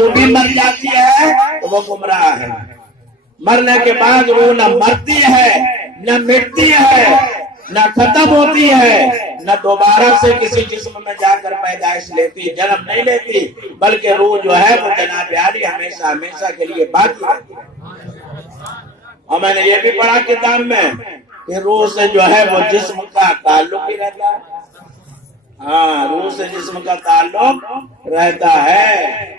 روح بھی مر جاتی ہے تو وہ گمراہ ہے. مرنے کے بعد روح نہ مرتی ہے نہ مٹتی ہے نہ ختم ہوتی ہے نہ دوبارہ سے کسی جسم میں جا کر پیدائش لیتی، جنم نہیں لیتی، بلکہ روح جو ہے وہ جناب عالی ہمیشہ ہمیشہ کے لیے باقی رہتی ہے. اور میں نے یہ بھی پڑھا کتاب میں کہ روح سے جو ہے وہ جسم کا تعلق ہی رہتا ہے. ہاں، روح سے جسم کا تعلق رہتا ہے،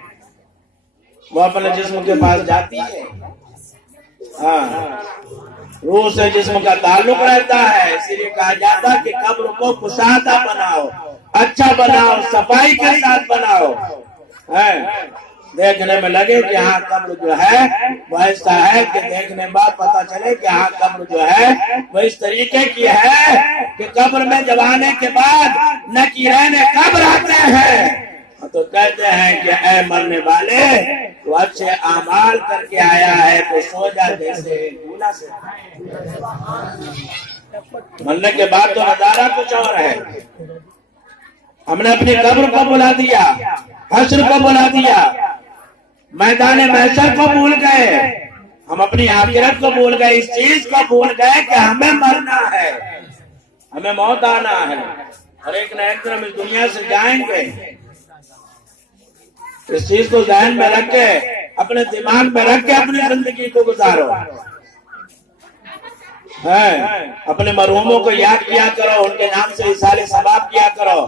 وہ اپنے جسم کے پاس جاتی ہے. ہاں، روح سے جسم کا تعلق رہتا ہے. اسی لیے کہا جاتا کہ قبر کو کشادہ بناؤ، اچھا بناؤ، صفائی کے ساتھ بناؤ، دیکھنے میں لگے کہ ہاں قبر جو ہے وہ ایسا ہے کہ دیکھنے بعد پتا چلے کہ ہاں قبر جو ہے وہ اس طریقے کی ہے کہ قبر میں جب آنے کے بعد نکیرین قبر آتے ہیں تو کہتے ہیں کہ اے مرنے والے تو اچھے اعمال کر کے آیا ہے تو سو جا جیسے بھولا سے. مرنے کے بعد تو نظارہ کچھ اور ہے. ہم نے اپنی قبر کو بلا دیا، حشر کو بلا دیا، میدان محشر کو بھول گئے، ہم اپنی آخرت کو بھول گئے، اس چیز کو بھول گئے کہ ہمیں مرنا ہے، ہمیں موت آنا ہے. ہر ایک نہ ایک دن ہم اس دنیا سے جائیں گے. اس چیز کو ذہن میں رکھ کے، اپنے دماغ میں رکھ کے اپنی زندگی کو گزارو. اپنے مرحوموں کو یاد کیا کرو، ان کے نام سے اصالِ ثواب کیا کرو،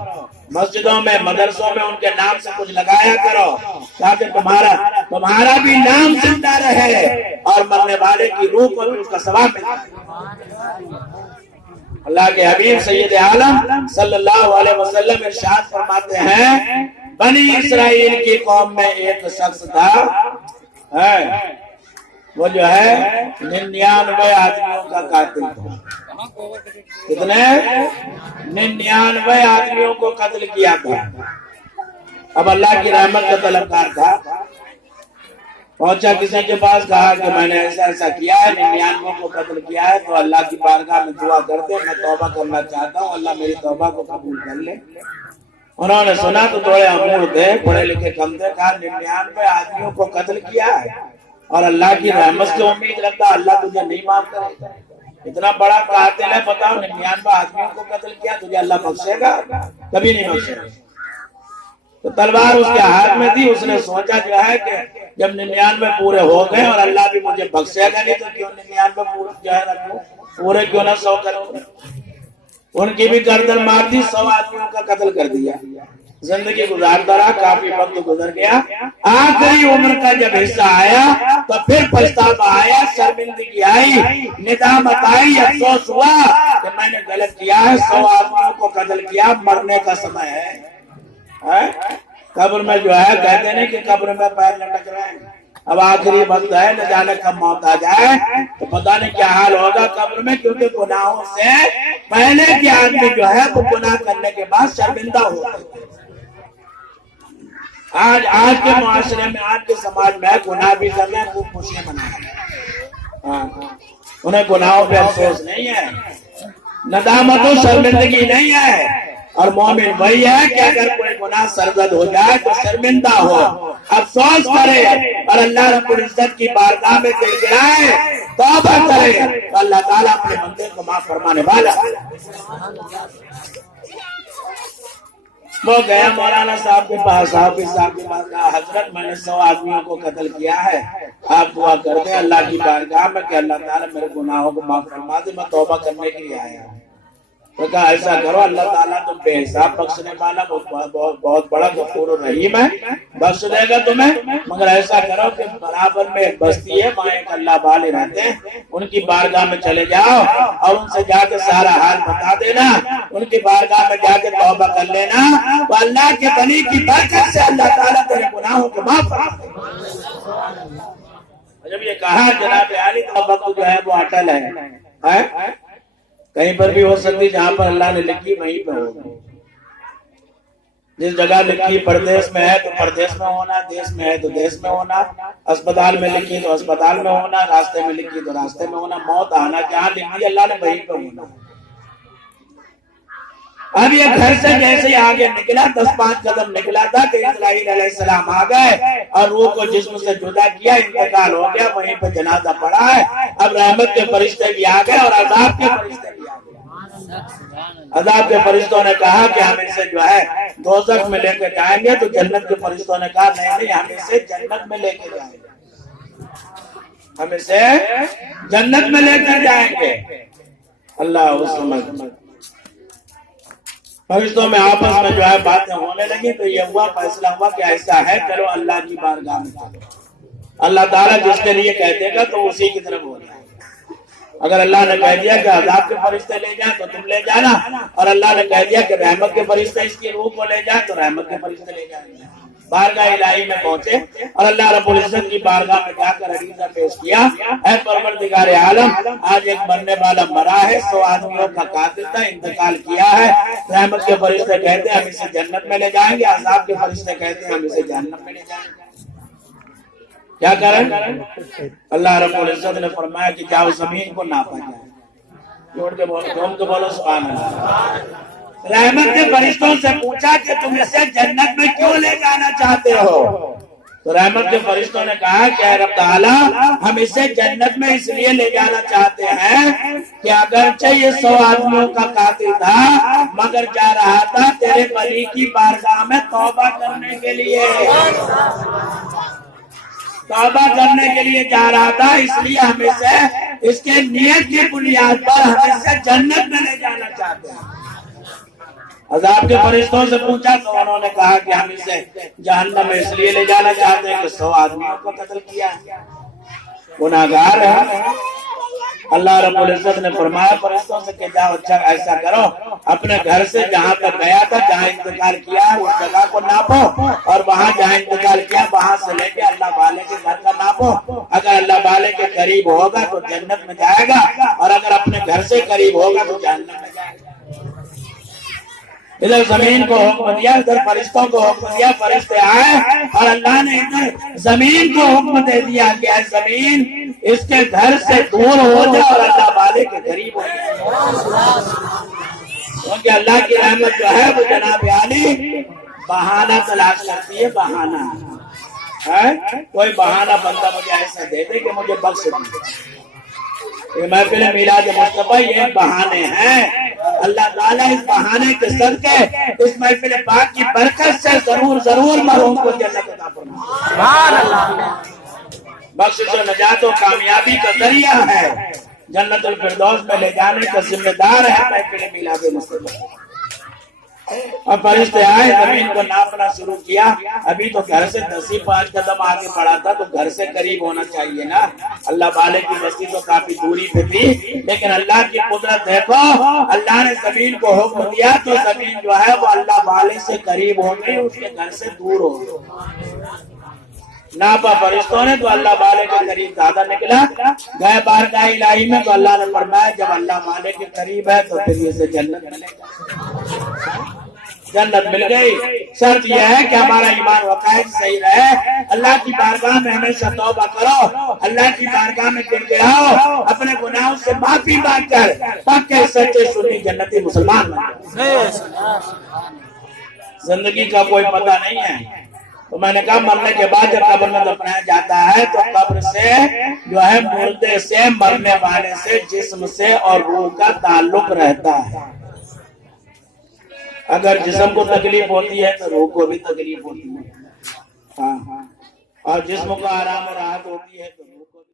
مسجدوں میں مدرسوں میں ان کے نام سے کچھ لگایا کرو تاکہ تمہارا بھی نام زندہ رہے اور مرنے والے کی روح کو بھی اس کا ثواب ملے. اللہ کے حبیب سید عالم صلی اللہ علیہ وسلم ارشاد فرماتے ہیں بنی اسرائیل کی قوم میں ایک شخص تھا، وہ جو ہے 99 آدمیوں کا قاتل تھا. کتنے؟ 99 آدمیوں کو قتل کیا تھا. اب اللہ کی رحمت کا طلبگار تھا، پہنچا کسی کے پاس، کہا کہ میں نے ایسا ایسا کیا ہے، 99 کو قتل کیا ہے، تو اللہ کی بارگاہ میں دعا کرتے، میں توبہ کرنا چاہتا ہوں، اللہ میری توبہ کو قبول کر لے. انہوں نے سنا تو تھوڑے امور تھے، پڑھے لکھے کم تھے، کہا 99 آدمیوں کو قتل کیا ہے اور اللہ کی رحمت سے امید رکھتا، اللہ تجھے نہیں معاف کرے گا. اتنا بڑا قاتل ہے، بتاؤ 99 آدمیوں کو قتل کیا، تجھے اللہ بخشے گا؟ کبھی نہیں بخشے گا. تو تلوار اس کے ہاتھ میں تھی، اس نے سوچا جو ہے کہ جب 99 پورے ہو گئے اور اللہ بھی مجھے بخشے گا نہیں تو کیوں 99 پورے جو ہے رکھوں، پورے کیوں نہ 100 کروں. ان کی بھی گردن مار دی، 100 آدمیوں کا قتل کر دیا. زندگی گزارتا رہا، کافی وقت گزر گیا، آخری عمر کا جب حصہ آیا تو پھر پچھتاوا آیا، شرمندگی آئی، ندامت آئی، افسوس ہوا کہ میں نے غلط کیا ہے، 100 آدمیوں کو قتل کیا، مرنے کا سمے ہے. قبر میں جو ہے کہتے نہیں کہ قبر میں پیر لٹک رہے ہیں، اب آخری وقت ہے، نہ جانے کب موت آ جائے تو پتہ نہیں کیا حال ہوگا قبر میں، کیونکہ گناہوں سے پہلے کے آدمی جو ہے وہ گناہ کرنے کے بعد شرمندہ ہوتے ہیں. آج کے معاشرے میں، آج کے سماج میں گناہ بھی کر رہے ہیں، خوب خوشیاں منا رہے ہیں. انہیں گناہوں پہ افسوس نہیں ہے، ندامت و شرمندگی نہیں ہے. اور مومن وہی ہے کہ اگر کوئی گناہ سرزد ہو جائے تو شرمندہ ہو، افسوس کرے اور اللہ رب العزت کی بارگاہ میں گر گرائے، توبہ کرے تو اللہ تعالیٰ اپنے بندے کو معاف فرمانے والا. وہ گیا مولانا صاحب کے پاس، حافظ صاحب کے پاس، کہا حضرت میں نے 100 آدمیوں کو قتل کیا ہے، آپ دعا کر دیں اللہ کی بارگاہ میں کہ اللہ تعالیٰ میرے گناہوں کو معاف فرما دے، میں توبہ کرنے کے لیے آیا ہوں. تو کہا ایسا کرو، اللہ تعالیٰ تو بے حساب بخشنے والا بہت بڑا غفور الرحیم ہے، بخش دے گا تمہیں، مگر ایسا کرو کہ برابر میں ایک بستی ہے، وہاں ایک اللہ والے رہتے ہیں، ان کی بارگاہ میں چلے جاؤ اور ان سے جا کے سارا حال بتا دینا، ان کی بارگاہ میں جا کے توبہ کر لینا، تو اللہ کے بلی کی برکت سے اللہ تعالیٰ تیرے گناہوں کو معاف فرما دے گا. جب یہ کہا جناب عالی تو وقت جو ہے وہ اٹل ہے، کہیں پر بھی ہو سکتی، جہاں پر اللہ نے لکھی وہیں پر ہوگی. جس جگہ لکھی پردیس میں ہے تو پردیس میں ہونا، دیش میں ہے تو دیش میں ہونا، اسپتال میں لکھی تو اسپتال میں ہونا، راستے میں لکھی تو راستے میں ہونا، موت آنا جہاں لکھی اللہ نے وہیں پر ہونا. اب یہ گھر سے جیسے ہی آگے نکلا 10-5 قدم نکلا تھا کہ اسرائیل علیہ السلام آ گئے اور روح کو جسم سے جدا کیا، انتقال ہو گیا، وہیں پہ جنازہ پڑا ہے۔ اب رحمت کے فرشتے بھی آ گئے اور عذاب کے فرشتے بھی آ گئے۔ عذاب کے فرشتوں نے کہا کہ ہم اسے جو ہے دوزخ میں لے کے جائیں گے، تو جنت کے فرشتوں نے کہا نہیں، ہم اسے جنت میں لے کے جائیں گے، ہم اسے جنت میں لے کر جائیں گے۔ اللہ سمجھ فرشتوں میں آپس میں جو ہے باتیں ہونے لگی، تو یہ ہوا فیصلہ ہوا کہ ایسا ہے، چلو اللہ کی بارگاہ میں چلو۔ اللہ تعالیٰ جس کے لیے کہہ دے گا تو اسی کی طرف ہو جائے گا۔ اگر اللہ نے کہہ دیا کہ عذاب کے فرشتے لے جائیں تو تم لے جانا، اور اللہ نے کہہ دیا کہ رحمت کے فرشتے اس کی روح کو لے جائیں تو رحمت کے فرشتے لے جائیں گے۔ بارگاہ الہی میں پہنچے اور اللہ رب العزت کی بارگاہ میں جا کر عریضہ پیش کیا، اے پروردگار عالم، آج ایک مرنے والا مرا ہے، 100 آدمیوں کا قاتل تھا، انتقال کیا ہے۔ رحمت کے فرشتے کہتے ہیں ہم اسے جنت میں لے جائیں گے، عذاب کے فرشتے کہتے ہیں ہم اسے جہنم میں لے جائیں گے۔ کیا کریں؟ اللہ رب العزت نے فرمایا کہ جاؤ زمین کو ناپا جائے۔ جوڑ کے بولو، گھوم کے بولو سبحان اللہ۔ رحمت کے فرشتوں سے پوچھا کہ تم اسے جنت میں کیوں لے جانا چاہتے ہو؟ تو رحمت کے فرشتوں نے کہا کہ اے رب تعالیٰ، ہم اسے جنت میں اس لیے لے جانا چاہتے ہیں کہ اگرچہ یہ 100 آدمیوں کا قاتل تھا، مگر جا رہا تھا تیرے ولی کی بارگاہ میں توبہ کرنے کے لیے، توبہ کرنے کے لیے جا رہا تھا، اس لیے ہم اسے اس کے نیت کی بنیاد پر ہم اسے جنت میں لے جانا چاہتے ہیں۔ عذاب کے فرشتوں سے پوچھا تو انہوں نے کہا کہ ہم اسے جہنم میں اس لیے لے جانا چاہتے ہیں کہ 100 آدمیوں کو قتل کیا ہے، گناہگار ہے۔ اللہ رب العزت نے فرمایا فرشتوں سے کہ جاؤ، اچھا ایسا کرو، اپنے گھر سے جہاں پر گیا تھا، جہاں انتقال کیا ہے، اس جگہ کو ناپو، اور وہاں جہاں انتقال کیا وہاں سے لے کے اللہ والے کے گھر کا ناپو۔ اگر اللہ والے کے قریب ہوگا تو جنت میں جائے گا، اور اگر اپنے گھر سے قریب ہوگا تو جہنم میں جائے گا۔ ادھر زمین کو حکم دیا، ادھر فرشتوں کو حکم دیا، فرشتے آئے اور اللہ نے ادھر زمین کو حکم دے دیا کہ اے زمین اس کے گھر سے دور ہو جائے اور اللہ والے کے قریب ہو جائے، کیونکہ اللہ کی رحمت جو ہے وہ جناب عالی بہانہ تلاش کرتی ہے۔ بہانہ ہے، کوئی بہانہ بندہ مجھے ایسا دے دے کہ مجھے بخش دے۔ یہ محفل میلاد مصطفیٰ یہ بہانے ہیں، اللہ تعالیٰ اس بہانے کے صدقے اس محفل پاک کی برکت سے ضرور مرحوم کو جنت عطا فرمائے۔ سبحان اللہ۔ بخشش و نجات و کامیابی کا ذریعہ ہے، جنت الفردوس میں لے جانے کا ذمہ دار ہے محفل میلاد مصطفیٰ۔ اب فرشتے آئے، زمین کو ناپنا شروع کیا۔ ابھی تو گھر سے 10-5 قدم آگے بڑھا تھا، تو گھر سے قریب ہونا چاہیے نا۔ اللہ والے کی بستی تو کافی دوری پہ تھی، لیکن اللہ کی قدرت دیکھو، اللہ نے زمین کو حکم دیا تو زمین جو ہے وہ اللہ والے سے قریب ہو گئی، اس کے گھر سے دور ہو گئی۔ ناپا فرشتوں نے تو اللہ والے کے قریب زیادہ نکلا، گئے بارگاہ الہی میں تو اللہ نے فرمایا جب اللہ والے کے قریب ہے تو پھر اسے جنت ملے گا۔ جنت مل گئی۔ شرط یہ ہے کہ ہمارا ایمان وقائد صحیح رہے، اللہ کی بارگاہ میں ہمیشہ توبہ کرو، اللہ کی بارگاہ میں گڑگڑاؤ، اپنے گناہوں سے معافی مانگ کر پکے سچے سنی جنتی مسلمان بن جاؤ۔ زندگی کا کوئی پتہ نہیں ہے، تو میں نے کہا مرنے کے بعد جب قبر میں دفنایا جاتا ہے تو قبر سے جو ہے مردے سے، مرنے والے سے، جسم سے اور روح کا تعلق رہتا ہے۔ اگر جسم کو تکلیف ہوتی ہے تو روح کو بھی تکلیف ہوتی ہے، اور جسم کو آرام و راحت ہوتی ہے تو